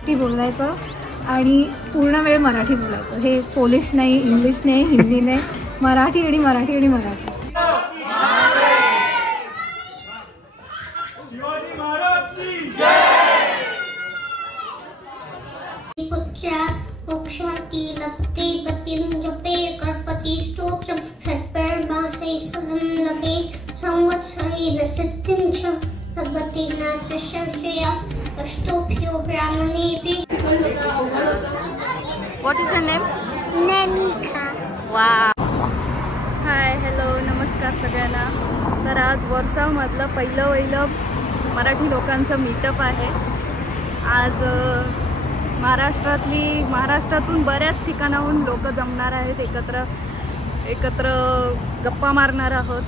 मराठी बोलायचं आणि पूर्ण वेळ मराठी बोलायचं. हे पोलिश नाही, इंग्लिश नाही, हिंदी नाही, मराठी आणि मराठी आणि मराठी. मोक्षाती लभते गतिं जपे गणपती स्तोत्रं षट्पैर्मासे फलं लभे संवत्सरेण सिद्धिं च लभते न च संशयः अष्टोभ्यो ब्राह्मणेभ्यः. What is your name? Namika. Wow. High, hello, नमस्कार सगळ्यांना. तर आज वर्षामधलं पहिलं मराठी लोकांचं मीटअप आहे. आज महाराष्ट्रातून बऱ्याच ठिकाणाहून लोक जमणार आहेत, एकत्र गप्पा मारणार आहोत.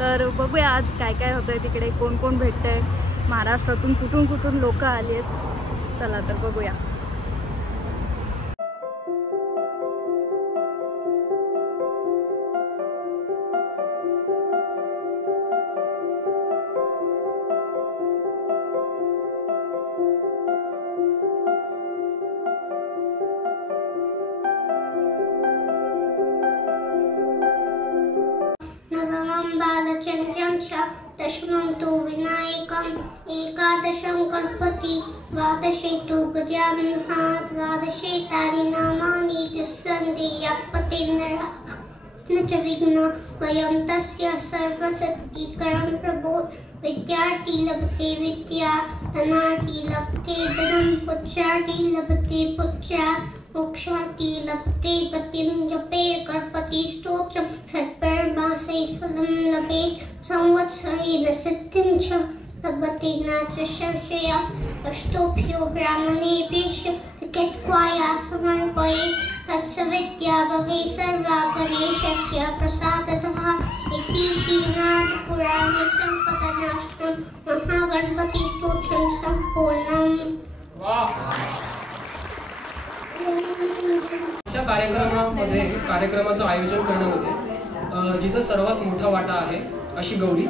तर बघूया आज काय काय होतंय तिकडे, कोण कोण भेटतंय, महाराष्ट्रातून कुठून लोक आली आहेत. चला तर बघूया. बालचन्द्रं च दशमं तु विनायकम् एकादशं गणपति द्वादशे तु गजाननः द्वादशे तानि नामानि कृष्णन्ति यत्पतिर्नरः न च विघ्न वयं तस्य सर्वशक्तिकरं प्रबोध. विद्यार्थी लभते विद्या धनार्थी लभते धनं पुत्रार्थी लभते पुत्रा मोक्षार्थी लभते गतिं जपे गणपती स्तोत्रं षट्पैर्मासे फलं लभे संवत्सरेण सिद्धिं च लभते न च संशयः अष्टोभ्यो ब्राह्मणेभ्यः लिखित्वा समर्पयेत् तत्सविद्या भवेत् सर्वा गणेशस्य प्रसादतः. इति श्रीनाथपुराणे संपदनाष्टकं महागणपती स्तोत्रं संपूर्णम्. अशा कार्यक्रमाचं आयोजन करण्यामध्ये जिचा सर्वात मोठा वाटा आहे अशी गौरी,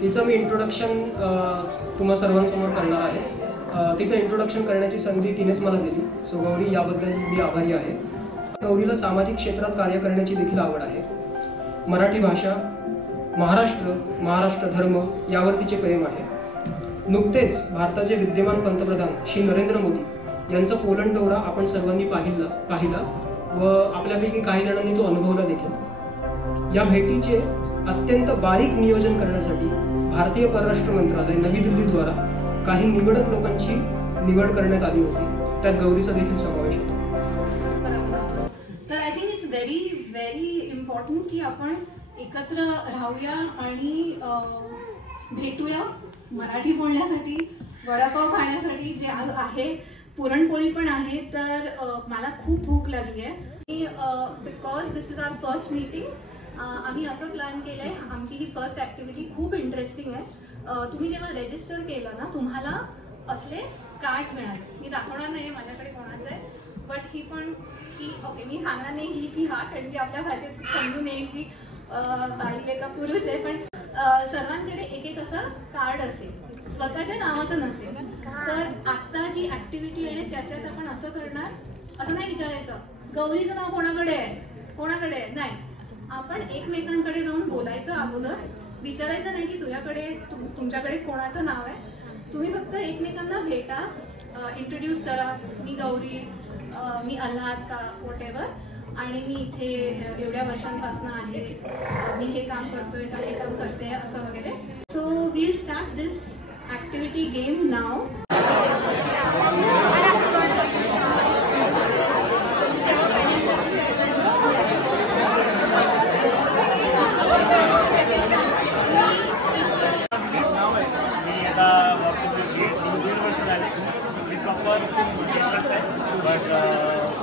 तिचं मी इंट्रोडक्शन तुम्हा सर्वांसमोर करणार आहे. तिचं इंट्रोडक्शन करण्याची संधी तिनेच मला दिली. सो गौरी, याबद्दल मी आभारी आहे. गौरीला सामाजिक क्षेत्रात कार्य करण्याची देखील आवड आहे. मराठी भाषा, महाराष्ट्र धर्म यावर तिचे प्रेम आहे. नुकतेच भारताचे विद्यमान पंतप्रधान श्री नरेंद्र मोदी यांचा पोलंड दौरा आपण सर्वांनी पाहिला व आपल्यापैकी काही जणांनी तो अनुभवला देखील. या भेटीचे अत्यंत बारीक नियोजन करण्यासाठी भारतीय परराष्ट्र मंत्रालय नवी दिल्लीद्वारा काही निवडक लोकांची निवड करण्यात आली होती. त्यात गौरीचा देखील समावेश होता. तर I think it's very important की आपण एकत्र राहूया आणि भेटूया मराठी बोलण्यासाठी, वडापाव खाण्यासाठी जे आज आहे, पुरणपोळी पण आहे. तर मला खूप भूक लागली आहे. Because this is our first meeting, आम्ही असं प्लॅन केलं आहे. आमची ही फर्स्ट ॲक्टिव्हिटी खूप इंटरेस्टिंग आहे. तुम्ही जेव्हा रजिस्टर केलं ना, तुम्हाला असले कार्ड्स मिळाले. मी दाखवणार नाही माझ्याकडे कोणाचं आहे, बट ही पण की ओके, मी सांगणार नाही ही की हा, कारण की आपल्या भाषेत समजून येईल की बाई आहे का पुरुष आहे. पण सर्वांकडे एक असं कार्ड असेल, स्वतःच्या नावाचं नसेल. तर आता जी ऍक्टिव्हिटी आहे त्याच्यात आपण असं करणार, असं नाही विचारायचं गौरीचं नाव कोणाकडे आहे नाही. आपण एकमेकांकडे जाऊन बोलायचं, अगोदर विचारायचं नाही की तुमच्याकडे कोणाचं नाव आहे. तुम्ही फक्त एकमेकांना भेटा, इंट्रोड्यूस करा. मी गौरी, मी आल्हाद का व्हॉटेवर, आणि मी इथे एवढ्या वर्षांपासून आहे, मी हे काम करतोय का हे काम करते असं वगैरे. सो वील स्टार्ट दिस ॲक्टिव्हिटी गेम नाव.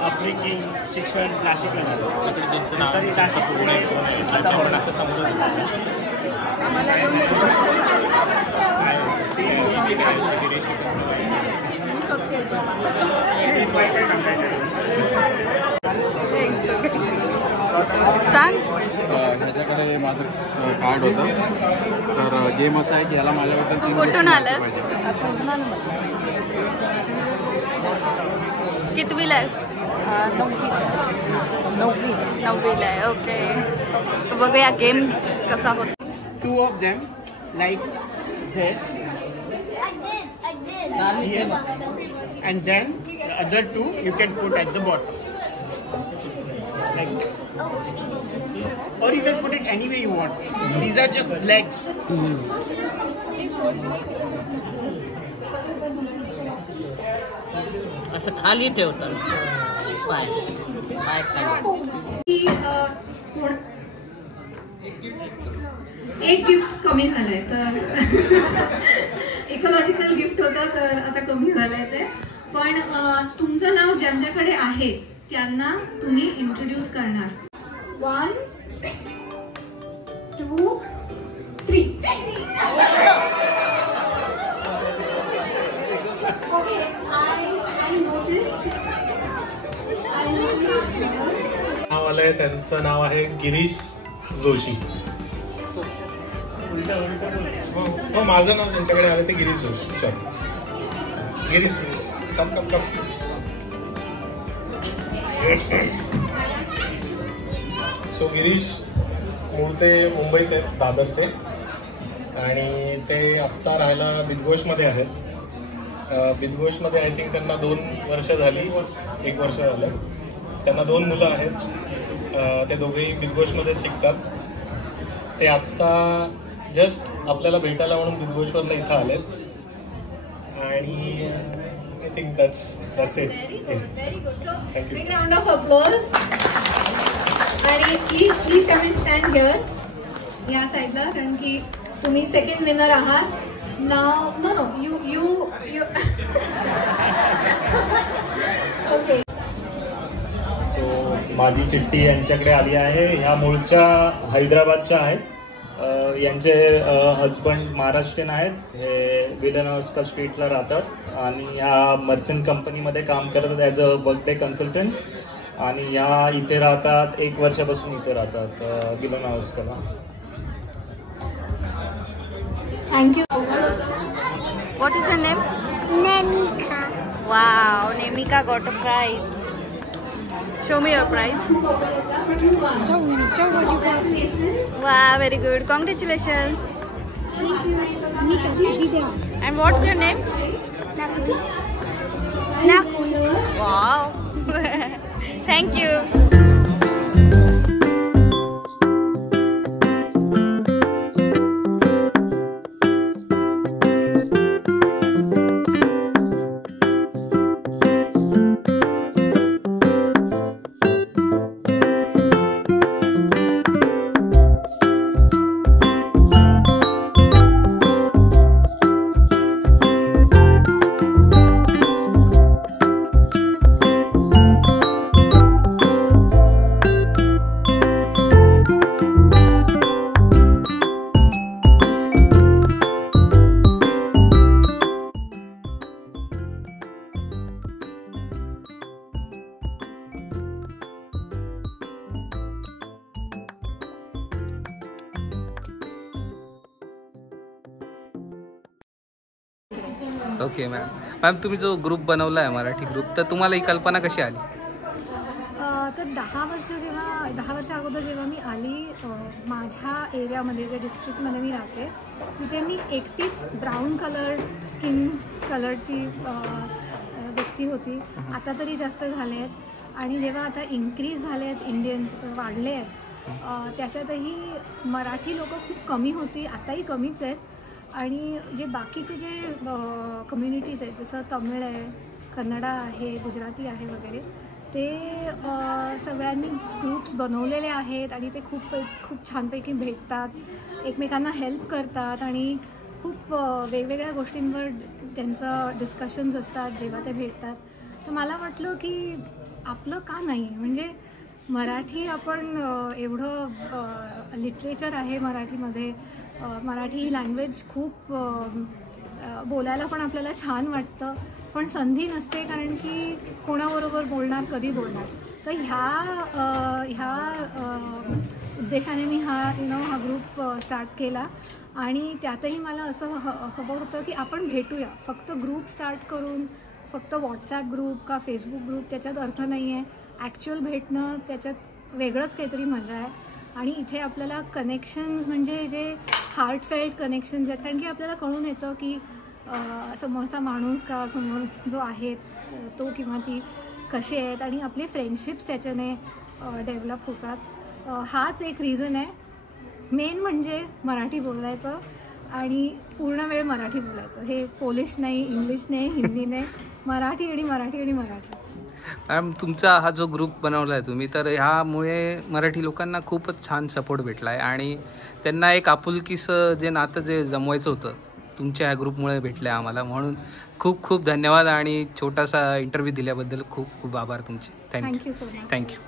अपब्रिंगिंग शिक्षण नाशिकला झालं. त्यांचं नाव तरी नाशिक पुणे आता आपण असं समजून सांग. ह्याच्याकडे माझं कार्ड होतं. तर गेम असा आहे की याला माझ्याबद्दल कुठून आलं? कितवीला आहेस? नववीला आहे. ओके, बघूया गेम कसा होतो. 2 of them like this. Here. And then the other 2 you can put at the bottom. Like this. Or you can put it any way you want. These are just legs. असं खाली ठेवतात पाय पाय खाली. एक gift कमी झालंय तर इकोलॉजिकल गिफ्ट होतं तर आता कमी झालंय ते. पण तुमचं नाव ज्यांच्याकडे आहे त्यांना तुम्ही इंट्रोड्यूस करणार. 1 2 3. Okay, I noticed. नाव आलंय, त्यांचं नाव आहे गिरीश जोशी. हो, माझं नाव त्यांच्याकडे आलं ते गिरीश जोशी. सॉरी, गिरीश कम. सो गिरीश मूळचे मुंबईचे, दादरचे, आणि ते आत्ता राहायला बिदघोषमध्ये आहेत. बिदघोषमध्ये आय थिंक त्यांना 2 वर्ष झाली, 1 वर्ष झालं. त्यांना 2 मुलं आहेत. ते दोघेही बिदघोषमध्ये शिकतात. ते आत्ता जस्ट आपल्याला भेटायला म्हणून बिदघोषवरनं इथं आलेत. आणि I think that's it. Very good. So big round of applause. आणि please come and stand here या साईडला, कारण की तुम्ही सेकंड विनर आहात. नाव नो यू ओके. सो माझी चिठ्ठी यांच्याकडे आली आहे. ह्या मूळच्या हैदराबादच्या आहेत. यांचे हजबंड महाराष्ट्रीयन आहेत. हे विलनॉस्का स्ट्रीटला राहतात आणि ह्या मर्चंट कंपनीमध्ये काम करतात ॲज अ वर्कडे कन्सल्टंट. आणि ह्या इथे राहतात, 1 वर्षापासून इथे राहतात विलनॉस्काला. Thank you. What is your name? Nemika. Wow, Nemika got a prize. Show me your prize. Show what you got. Wow, very good. Congratulations. Thank you. Nemika. And what's your name? Nakul. Wow. Thank you. Okay ma'am, तुम्ही जो group बनवला आहे Marathi group, तर तुम्हाला ही कल्पना कशी आली? तर 10 वर्ष अगोदर जेव्हा मी आली माझ्या एरियामध्ये, ज्या डिस्ट्रिक्टमध्ये मी राहते, तिथे मी एकटीच ब्राऊन कलर स्किन कलरची व्यक्ती होती. आता तरी जास्त झाले आहेत. आणि जेव्हा आता इन्क्रीज झाले आहेत, इंडियन्स वाढले आहेत, त्याच्यातही मराठी लोक खूप कमी होती, आताही कमीच आहेत. आणि जे बाकीचे जे कम्युनिटीज आहेत, जसं तमिळ आहे, कन्नडा आहे, गुजराती आहे वगैरे, ते सगळ्यांनी ग्रुप्स बनवलेले आहेत आणि ते खूप छानपैकी भेटतात, एकमेकांना हेल्प करतात आणि खूप वेगवेगळ्या गोष्टींवर त्यांचं डिस्कशन्स असतात जेव्हा ते भेटतात. तर मला वाटलं की आपलं का नाही, म्हणजे मराठी आपण एवढं लिटरेचर आहे मराठीमध्ये, मराठी ही लँग्वेज खूप बोलायला पण आपल्याला छान वाटतं, पण संधी नसते, कारण की कोणाबरोबर बोलणार, कधी बोलणार. तर ह्या उद्देशाने मी हा ग्रुप स्टार्ट केला. आणि त्यातही मला असं हवं होतं की आपण भेटूया, फक्त ग्रुप स्टार्ट करून फक्त व्हॉट्सॲप ग्रुप का फेसबुक ग्रुप त्याच्यात अर्थ नाही आहे. ॲक्च्युअल भेटणं त्याच्यात वेगळंच काहीतरी मजा आहे. आणि इथे आपल्याला कनेक्शन्स म्हणजे जे हार्टफेल्ट कनेक्शन्स आहेत, कारण की आपल्याला कळून येतं की समोरचा माणूस का समोर जो आहे तो किंवा ती कसे आहेत आणि आपले फ्रेंडशिप्स त्याच्याने डेव्हलप होतात. हाच एक रिझन आहे. मेन म्हणजे मराठी बोलायचं आणि पूर्ण वेळ मराठी बोलायचं. हे पोलिश नाही, इंग्लिश नाही, हिंदी नाही, मराठी आणि मराठी आणि मराठी. मॅम तुमचा हा जो ग्रुप बनवला आहे तुम्ही, तर ह्यामुळे मराठी लोकांना खूपच छान सपोर्ट भेटला आहे आणि त्यांना एक आपुलकीचं जे नातं जे जमवायचं होतं तुमच्या ह्या ग्रुपमुळे भेटलं आहे आम्हाला. म्हणून खूप खूप धन्यवाद आणि छोटासा इंटरव्ह्यू दिल्याबद्दल खूप खूप आभार तुमचे. Thank you so much. Thank you.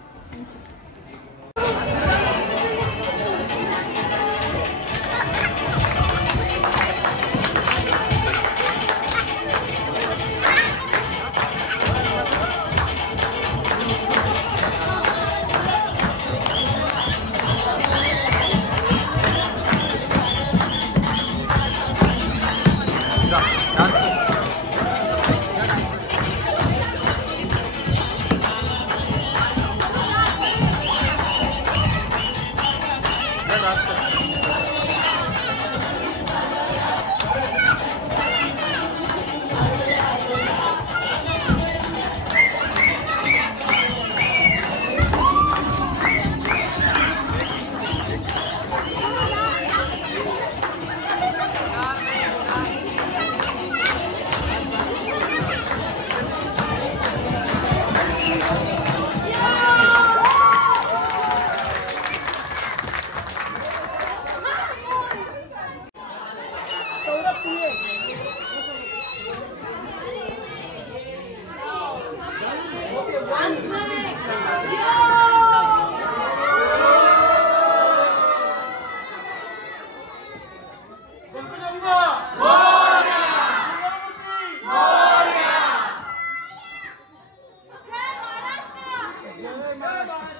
Jai Maharashtra!